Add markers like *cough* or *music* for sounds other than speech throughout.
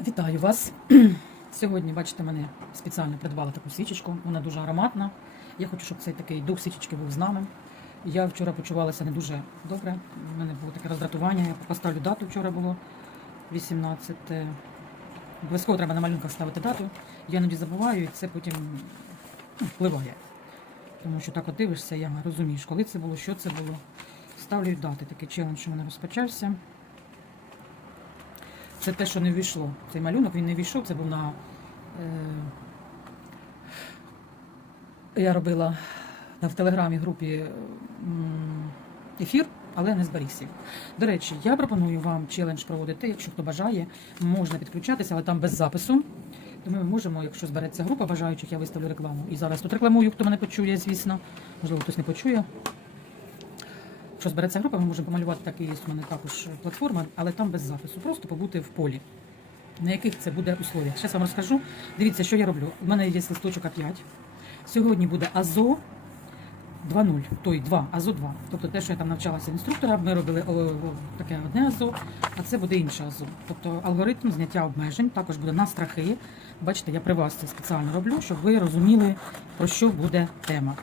Вітаю вас. Сьогодні, бачите, мене спеціально придбала таку свічечку. Вона дуже ароматна. Я хочу, щоб цей такий дух свічечки був з нами. Я вчора почувалася не дуже добре. У мене було таке роздратування. Я поставлю дату. Вчора було 18. Обов'язково треба на малюнках ставити дату. Я іноді забуваю, і це потім ну, впливає. Тому що так от дивишся, я розумієш, коли це було, що це було. Ставлю дати. Такий челендж у мене розпочався. Це те, що не війшло. Цей малюнок він не війшов. Це був на. Е, я робила в телеграмі групі ефір, але не зберігся. До речі, я пропоную вам челендж проводити. Якщо хто бажає, можна підключатися, але там без запису. Ми можемо, якщо збереться група бажаючих, я виставлю рекламу. І зараз тут рекламую, хто мене почує, звісно. Можливо, хтось не почує. Якщо збереться група, ми можемо помалювати так і є у мене також платформа, але там без запису. Просто побути в полі. На яких це буде условіях. Зараз вам розкажу. Дивіться, що я роблю. У мене є листочок А5. Сьогодні буде АЗО 2.0, той 2, АЗО 2. Тобто те, що я там навчалася інструктора, ми робили о, о, таке одне АЗО, а це буде інше АЗО. Тобто алгоритм зняття обмежень також буде на страхи. Бачите, я при вас це спеціально роблю, щоб ви розуміли, про що буде тема.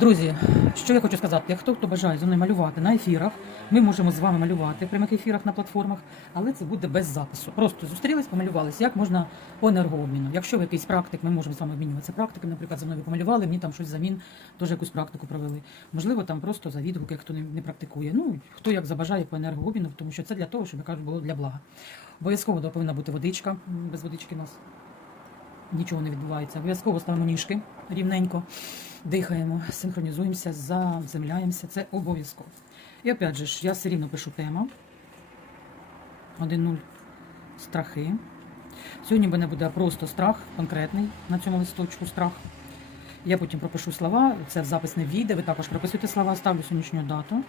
Друзі, що я хочу сказати, хто хто бажає зі мною малювати на ефірах, ми можемо з вами малювати в прямих ефірах на платформах, але це буде без запису. Просто зустрілись, помалювалися, як можна по енергообміну. Якщо ви якийсь практик, ми можемо з вами обмінюватися практиками. Наприклад, за мною помалювали, мені там щось замін, теж якусь практику провели. Можливо, там просто за відгуки, хто не, практикує. Ну хто як забажає по енергообміну, тому що це для того, щоб я кажу, було для блага. Обов'язково повинна бути водичка. Без водички у нас нічого не відбувається. Обов'язково ставимо ніжки рівненько, дихаємо, синхронізуємося, заземляємося. Це обов'язково. І опять же, я все рівно пишу тема. 1-0 страхи. Сьогодні в мене буде просто страх, конкретний на цьому листочку страх. Я потім пропишу слова, це в запис не війде. Ви також прописуєте слова, ставлю сьогоднішню дату.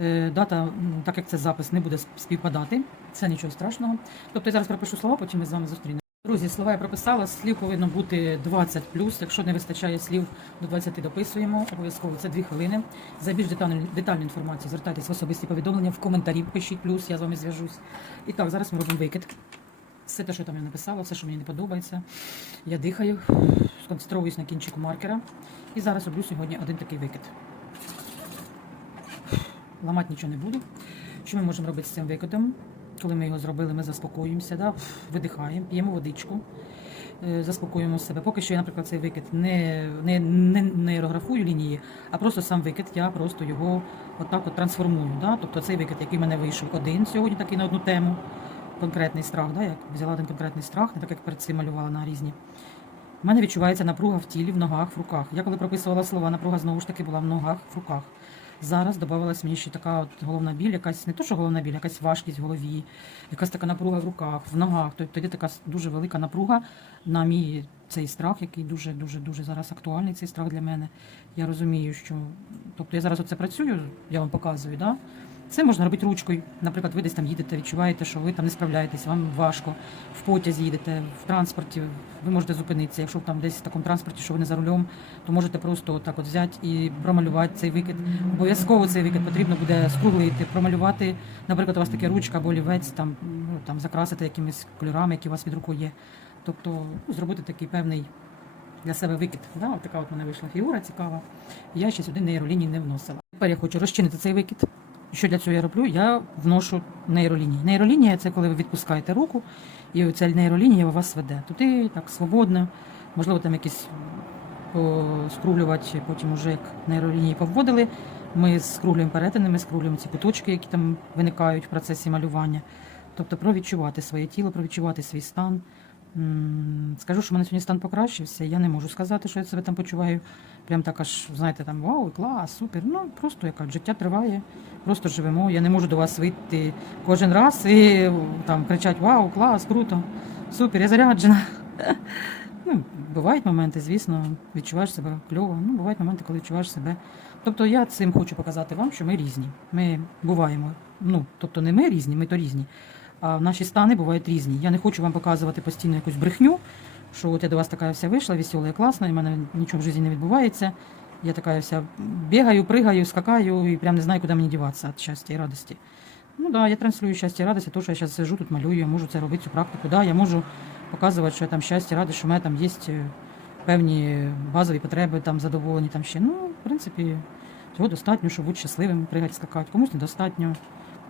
Е, Дата, так як це запис, не буде співпадати, це нічого страшного. Тобто я зараз пропишу слова, потім ми з вами зустрінемося. Друзі, слова я прописала, слів повинно бути 20 Якщо не вистачає слів до 20 дописуємо. Обов'язково це 2 хвилини. За більш детальну, детальну інформацію звертайтесь в особисті повідомлення, в коментарі пишіть плюс, я з вами зв'яжусь. І так, зараз ми робимо викид. Все те, що там я написала, все, що мені не подобається. Я дихаю, сконцентруюсь на кінчику маркера. І зараз роблю сьогодні один такий викид. Ламати нічого не буду. Що ми можемо робити з цим викидом? Коли ми його зробили, ми заспокоюємося, да? видихаємо, п'ємо водичку, е, заспокоюємо себе. Поки що я, наприклад, цей викид не, не, не нейрографую лінії, а просто сам викид, я просто його отак от трансформую. Да? Тобто цей викид, який в мене вийшов один сьогодні, такий на одну тему, конкретний страх, да? як взяла один конкретний страх, не так як перед цим малювала на різні. У мене відчувається напруга в тілі, в ногах, в руках. Я коли прописувала слова, напруга знову ж таки була в ногах, в руках. Зараз додавалась мені ще така от головна біль, якась не то, що головна біль, якась важкість в голові, якась така напруга в руках, в ногах. Тобто тоді така дуже велика напруга на мій цей страх, який дуже дуже дуже зараз актуальний. Цей страх для мене. Я розумію, що тобто я зараз оце працюю, я вам показую, да? Це можна робити ручкою. Наприклад, ви десь там їдете, відчуваєте, що ви там не справляєтесь, вам важко. В потязі їдете, в транспорті, ви можете зупинитися. Якщо там десь в такому транспорті, що ви не за рулем, то можете просто отак от взяти і промалювати цей викид. Обов'язково цей викид потрібно буде скруглити, промалювати. Наприклад, у вас таке ручка або олівець, там, ну, там закрасити якимись кольорами, які у вас від руки є. Тобто ну, зробити такий певний для себе викид. Да? От така от мене вийшла фігура цікава. Я ще сюди нейролінії не вносила. Тепер я хочу розчинити цей викид. Що для цього я роблю? Я вношу нейролінії. Нейролінія це коли ви відпускаєте руку, і ця нейролінія вас веде. Туди так свободно, можливо, там якісь скруглювати, потім уже як нейролінії повводили. Ми скруглюємо перетини, ми скруглюємо ці куточки, які там виникають в процесі малювання. Тобто провідчувати своє тіло, провідчувати свій стан. Скажу, що в мене сьогодні стан покращився. Я не можу сказати, що я себе там почуваю. Прям так аж, знаєте, там вау, клас, супер. Ну просто яка життя триває, просто живемо. Я не можу до вас вийти кожен раз і там кричати Вау, клас, круто, супер, я заряджена. *laughs* Ну, бувають моменти, звісно, відчуваєш себе кльово. Ну, бувають моменти, коли відчуваєш себе. Тобто я цим хочу показати вам, що ми різні. Ми буваємо. Ну, тобто не ми різні, ми то різні. А наші стани бувають різні. Я не хочу вам показувати постійно якусь брехню, що от я до вас така вся вийшла, весела класна, і в мене нічого в житті не відбувається. Я така вся бігаю, пригаю, скакаю і прям не знаю, куди мені діватися від щастя і радості. Ну да, я транслюю щастя і радість, то, що я зараз сижу тут малюю, я можу це робити цю практику. Да, я можу показувати, що я там щастя, радість, що в мене там є е, певні базові потреби, там задоволені там ще. Ну, в принципі, цього достатньо, щоб бути щасливим, пригати, скакати. Комусь недостатньо.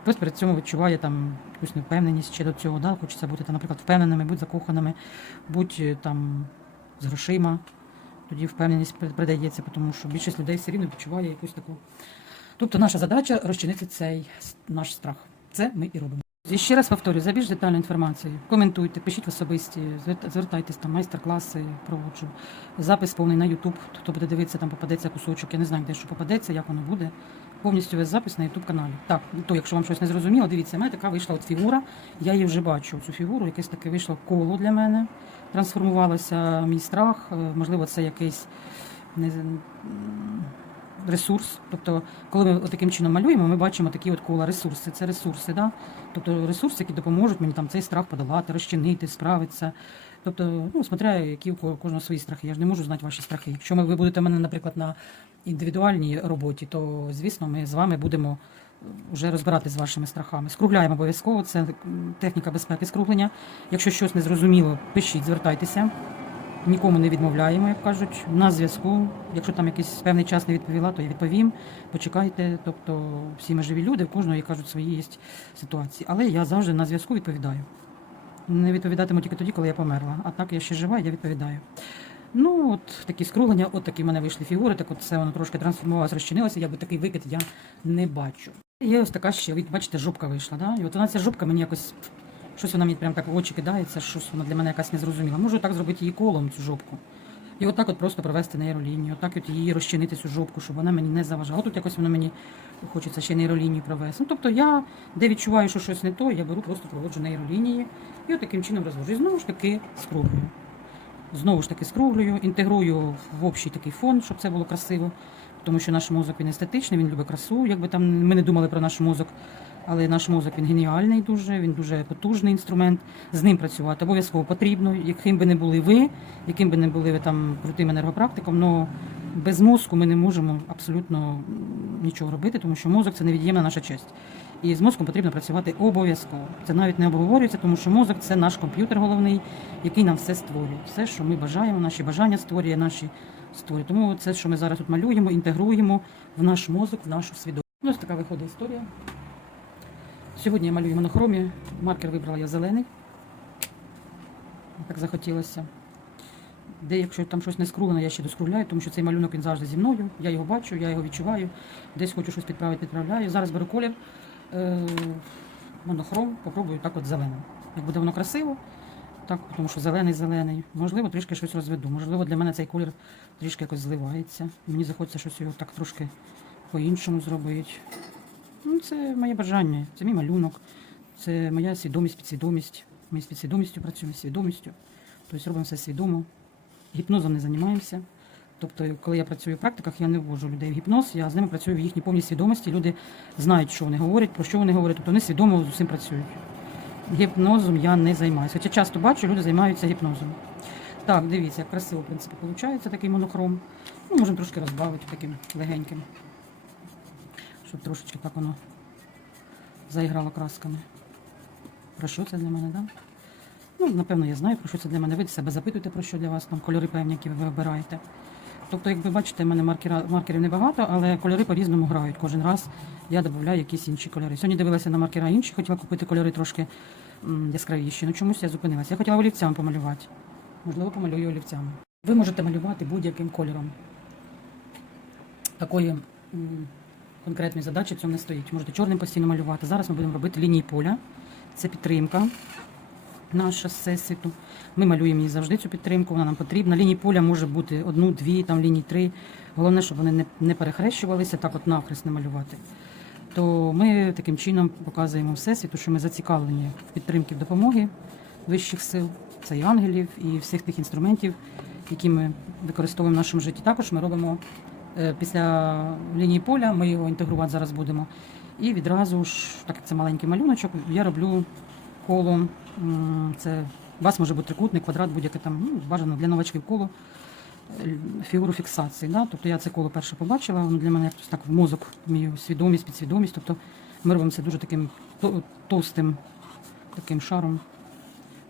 Хтось перед цьому відчуває там якусь невпевненість ще до цього, да? хочеться бути, там, наприклад, впевненими, бути закоханими, бути е, там з грошима. Тоді впевненість при- придається, тому що більшість людей все рівно відчуває якусь таку. Тобто наша задача розчинити цей наш страх. Це ми і робимо. І ще раз повторюю, за більш детальну інформацію, коментуйте, пишіть в особисті, звертайтесь там, майстер-класи проводжу, запис повний на YouTube, хто буде дивитися, там попадеться кусочок, я не знаю, де що попадеться, як воно буде. Повністю весь запис на YouTube каналі. Так, то якщо вам щось не зрозуміло, дивіться, мене така вийшла от фігура. Я її вже бачу, цю фігуру, якесь таке вийшло коло для мене. Трансформувалося мій страх. е, Можливо, це якийсь не, ресурс. Тобто, коли ми таким чином малюємо, ми бачимо такі от кола ресурси. Це ресурси, да? тобто ресурси, які допоможуть мені там цей страх подолати, розчинити, справитися. Тобто, ну, смотря, які у кожного свої страхи. Я ж не можу знати ваші страхи. Якщо ви будете мене, наприклад, на індивідуальній роботі, то звісно, ми з вами будемо вже розбирати з вашими страхами. Скругляємо обов'язково. Це техніка безпеки скруглення. Якщо щось не зрозуміло, пишіть, звертайтеся. Нікому не відмовляємо, як кажуть, на зв'язку. Якщо там якийсь певний час не відповіла, то я відповім. Почекайте. Тобто всі ми живі люди, в кожного, як кажуть, свої є ситуації. Але я завжди на зв'язку відповідаю. Не відповідатиму тільки тоді, коли я померла. А так я ще жива, я відповідаю. Ну, от такі скруглення, от такі в мене вийшли фігури, так от це воно трошки трансформувалося, розчинилося, якби такий викид я не бачу. Є ось така ще, бачите, жопка вийшла, да? І от вона ця жопка мені якось, щось вона мені прям так в очі кидається, щось вона для мене якась незрозуміла. Можу так зробити її колом, цю жопку. І отак от просто провести нейролінію, отак от її розчинити цю жопку, щоб вона мені не заважала. Тут якось воно мені хочеться ще нейролінію провести. Ну, тобто я, де відчуваю, що щось не то, я беру, просто проводжу нейролінії і от таким чином розвожу. І знову ж таки скруглюю. Знову ж таки скруглюю, інтегрую в общий такий фон, щоб це було красиво. Тому що наш мозок він естетичний, він любить красу. Якби там ми не думали про наш мозок, але наш мозок він геніальний дуже, він дуже потужний інструмент. З ним працювати обов'язково потрібно, яким би не були ви, яким би не були ви там крутим енергопрактиком, але без мозку ми не можемо абсолютно нічого робити, тому що мозок це невід'ємна наша честь. І з мозком потрібно працювати обов'язково. Це навіть не обговорюється, тому що мозок це наш комп'ютер головний, який нам все створює. Все, що ми бажаємо, наші бажання створює, наші створює. Тому це, що ми зараз тут малюємо, інтегруємо в наш мозок, в нашу свідомість. Ось така виходить історія. Сьогодні я малюю монохромі. Маркер вибрала я зелений. Так захотілося. Де, якщо там щось не скруглено, я ще доскругляю, тому що цей малюнок він завжди зі мною. Я його бачу, я його відчуваю. Десь хочу щось підправити, підправляю. Зараз беру колір е, монохром, попробую так от зеленим. Як буде воно красиво, так, тому що зелений зелений. Можливо, трішки щось розведу. Можливо, для мене цей колір трішки якось зливається. Мені захочеться щось його так трошки по-іншому зробити. Ну, це моє бажання, це мій малюнок, це моя свідомість, підсвідомість. Ми з підсвідомістю працюємо, з свідомістю. Тобто робимо все свідомо. Гіпнозом не займаємося. Тобто, коли я працюю в практиках, я не ввожу людей в гіпноз, я з ними працюю в їхній повній свідомості. Люди знають, що вони говорять, про що вони говорять, тобто вони свідомо з усім працюють. Гіпнозом я не займаюся. Хоча часто бачу, люди займаються гіпнозом. Так, дивіться, як красиво, в принципі, виходить такий монохром. Ну, можемо трошки розбавити таким легеньким, щоб трошечки так воно заіграло красками. Про що це для мене, так? Да? Ну, напевно, я знаю, про що це для мене. Ви себе запитуєте, про що для вас там кольори певні, які ви обираєте. Тобто, як ви бачите, в мене маркера, маркерів небагато, але кольори по-різному грають. Кожен раз я додаю якісь інші кольори. Сьогодні дивилася на маркера інші, хотіла купити кольори трошки яскравіші. Ну чомусь я зупинилася. Я хотіла олівцями помалювати. Можливо, помалюю олівцями. Ви можете малювати будь-яким кольором. Такої конкретної задачі в цьому не стоїть. Можете чорним постійно малювати. Зараз ми будемо робити лінії поля. Це підтримка наша з всесвіту. Ми малюємо її завжди цю підтримку, вона нам потрібна. Лінії поля може бути одну, дві, там лінії три. Головне, щоб вони не, не перехрещувалися, так от навхрест не малювати. То ми таким чином показуємо всесвіту, що ми зацікавлені в підтримці допомоги вищих сил, це і ангелів, і всіх тих інструментів, які ми використовуємо в нашому житті. Також ми робимо після лінії поля, ми його інтегрувати зараз будемо. І відразу ж, так як це маленький малюночок, я роблю коло. Це у вас може бути трикутник, квадрат, будь-яке там, ну, бажано для новачків коло е, фігуру фіксації. Да? Тобто я це коло перше побачила, воно для мене якось так в мозок, мою свідомість, підсвідомість. Тобто Ми робимо це дуже таким товстим таким шаром,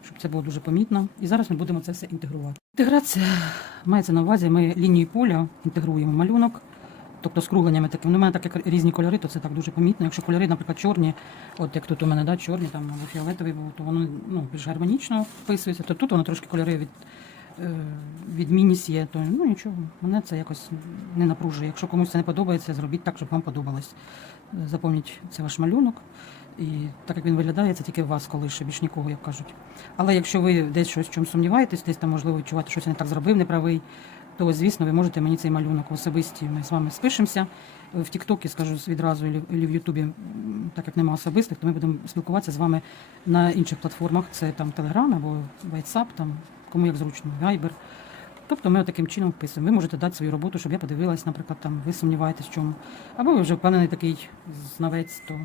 щоб це було дуже помітно. І зараз ми будемо це все інтегрувати. Інтеграція мається на увазі, ми лінії поля інтегруємо малюнок. Тобто скругленнями такими. Ну, у мене так як різні кольори, то це так дуже помітно. Якщо кольори, наприклад, чорні, от як тут у мене да, чорні там, або фіолетові, то воно ну, більш гармонічно вписується, то тут воно трошки кольори від, е, відмінність є, то ну нічого, мене це якось не напружує. Якщо комусь це не подобається, зробіть так, щоб вам подобалось. Е, Запам'ятіть, це ваш малюнок. І так як він виглядає, це тільки вас колише, більш нікого, як кажуть. Але якщо ви десь щось в чому сумніваєтесь, десь там можливо відчувати, щось я не так зробив, неправий, то звісно, ви можете мені цей малюнок особисті. Ми з вами спишемося. В Тіктокі скажу відразу, і в Ютубі, так як нема особистих, то ми будемо спілкуватися з вами на інших платформах. Це там Telegram або WhatsApp, там кому як зручно, Viber. Тобто ми таким чином вписуємо. Ви можете дати свою роботу, щоб я подивилась, наприклад, там ви сумніваєтесь в чому. Або ви вже впевнений такий знавець, то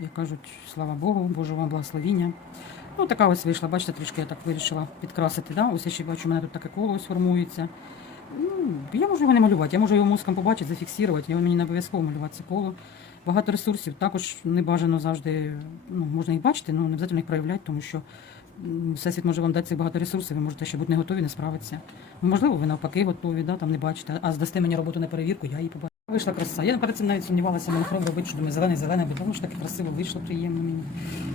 як кажуть, слава Богу, Божого вам благословіння. Ну, така ось вийшла, бачите, трішки я так вирішила підкрасити. Да? Ось я ще бачу, у мене тут таке коло ось формується. Ну, я можу його не малювати, я можу його мозком побачити, зафіксувати, його мені не обов'язково малювати це коло. Багато ресурсів також не бажано завжди, ну, можна їх бачити, але не обов'язково їх проявляти, тому що Всесвіт може вам дати цих багато ресурсів, ви можете ще бути не готові, не справитися. Ну, Можливо, ви навпаки готові, да, там не бачите, а здасте мені роботу на перевірку, я її побачу. Вийшла краса. Я перед цим навіть сумнівалася монохром робити, що думаю, зелений, зелений, бо воно ж таке красиво вийшло, приємно мені.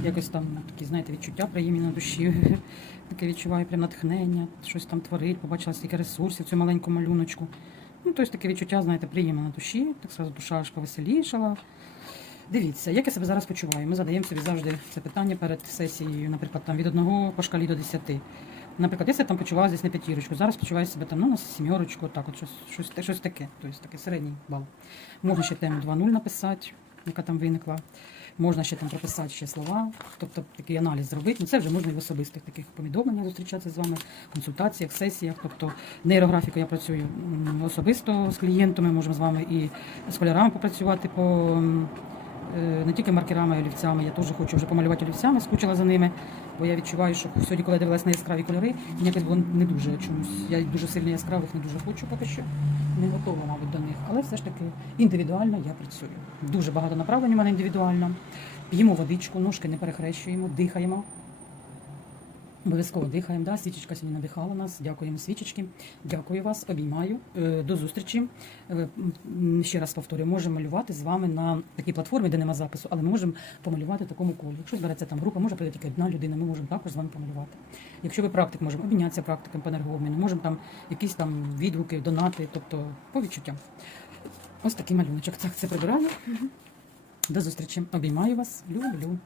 Якось там такі, знаєте, відчуття приємні на душі. *laughs* Таке відчуваю прям натхнення, щось там творить, побачила стільки ресурсів в цьому маленькому малюночку. Ну, тобто таке відчуття, знаєте, приємно на душі, так сразу душа аж повеселішала. Дивіться, як я себе зараз почуваю. Ми задаємо собі завжди це питання перед сесією, наприклад, там від 1 по шкалі до 10. Наприклад, я себе там почуваю десь на п'ятірочку, зараз почуваю себе там ну, на сімерочку, так, от щось, щось, щось таке, тобто такий середній бал. Можна ще тему 2.0 написати, яка там виникла. Можна ще там прописати ще слова, тобто такий аналіз зробити. Ну, це вже можна і в особистих таких повідомленнях зустрічатися з вами, консультаціях, сесіях. Тобто нейрографіку я працюю особисто з клієнтами, можемо з вами і з кольорами попрацювати по не тільки маркерами, а олівцями. Я теж хочу вже помалювати олівцями, скучила за ними, бо я відчуваю, що сьогодні, коли я дивилась на яскраві кольори, мені якось було не дуже чомусь. Я дуже сильно яскравих не дуже хочу поки що. Не готова, мабуть, до них. Але все ж таки індивідуально я працюю. Дуже багато направлень у мене індивідуально. П'ємо водичку, ножки не перехрещуємо, дихаємо. Обов'язково дихаємо. Да? Свічечка сьогодні надихала нас. Дякуємо свічечки. Дякую вас, обіймаю. Е, До зустрічі. Е, Ще раз повторюю, можемо малювати з вами на такій платформі, де нема запису, але ми можемо помалювати в такому колі. Якщо збереться там група, може прийти тільки одна людина, ми можемо також з вами помалювати. Якщо ви практик, можемо обмінятися практиком по енергообміну, можемо там якісь там відгуки, донати, тобто по відчуттям. Ось такий малюночок. Так, це прибираю. До зустрічі. Обіймаю вас. Люблю.